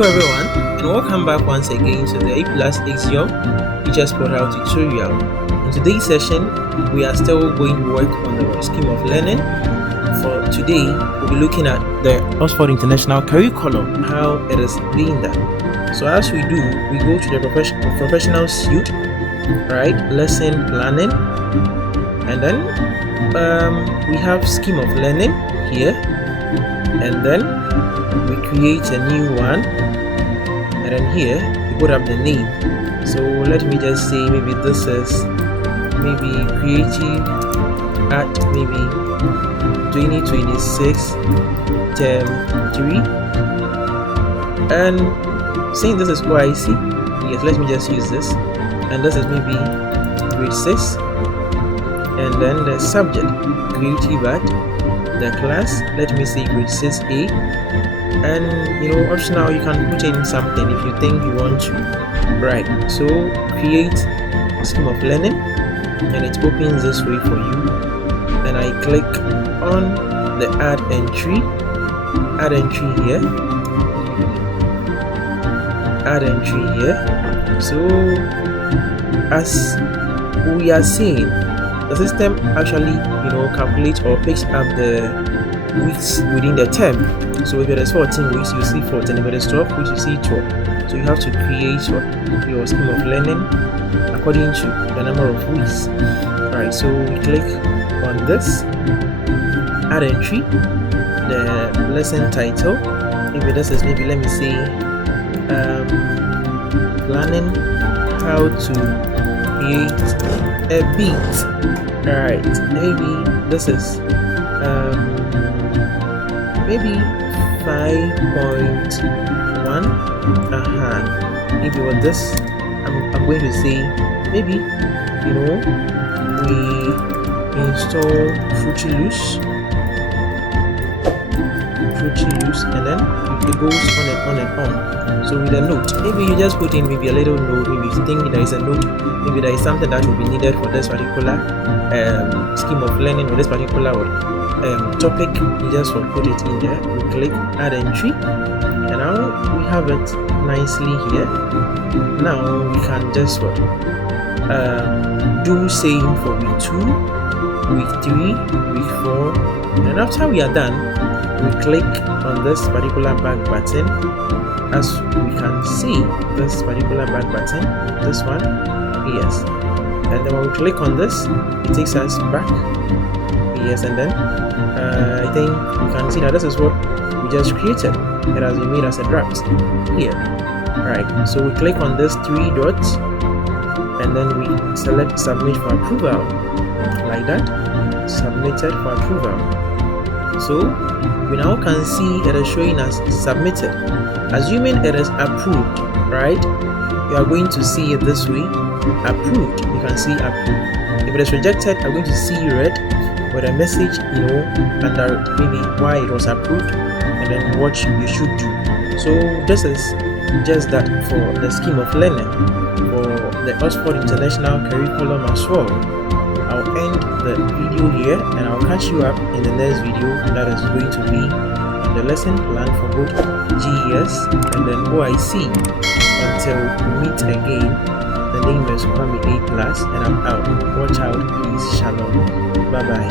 Hello everyone, and welcome back once again to the A+axiom teachers portal tutorial. In today's session, we are still going to work on the scheme of learning. For today, we'll be looking at the Oxford International Curriculum, how it is being done. So as we do, we go to the professional suite, right? Lesson planning, and then we have scheme of learning here, and then we create a new one, and then here we put up the name. So let me just say maybe this is maybe creative at maybe 2026 term 3, and saying this is OIC. Yes, let me just use this, and this is maybe grade 6, and then the subject creative at the class, let me say grade 6A, and optional, you can put in something if you think you want to. Right, so create scheme of learning, and it opens this way for you, and I click on the add entry here, so as we are seeing, the system actually calculates or picks up the weeks within the term. So if it is 14 weeks, you see 14. If it is 12 weeks, you see 12. So you have to create your scheme of learning according to the number of weeks. Alright, so we click on this, add entry, the lesson title. Maybe this is maybe, let me say, planning how to create a beat. Alright, maybe this is maybe 5.1. Maybe with this, I'm going to say maybe we install Fruity Loops, and then it goes on and on and on. So with a note, maybe you just put in maybe a little note. Maybe you think there is a note, maybe there is something that will be needed for this particular scheme of learning or this particular topic. You just put it in there. We click add entry, and now we have it nicely here. Now we can just do same for week 2, week 3, week 4, and after we are done, we click on this particular back button. As we can see, this particular back button, this one, yes, and then when we click on this, it takes us back, yes, and then I think you can see that this is what we just created. It has been made as a draft here. Right, so we click on this 3 dots, and then we select submit for approval, like that, submitted for approval. So we now can see it is showing us submitted. Assuming it is approved, right, you are going to see it this way, approved. You can see approved. If it is rejected, I'm going to see red with a message under it, maybe why it was approved, and then what you should do. So this is just that for the scheme of learning for the Oxford International Curriculum as well. I'll end the video here, and I'll catch you up in the next video that is going to be the lesson plan for both GES and then OIC. Until we meet again, the name is Kwame A+, and I'm out. Watch out, please. Shalom. Bye bye.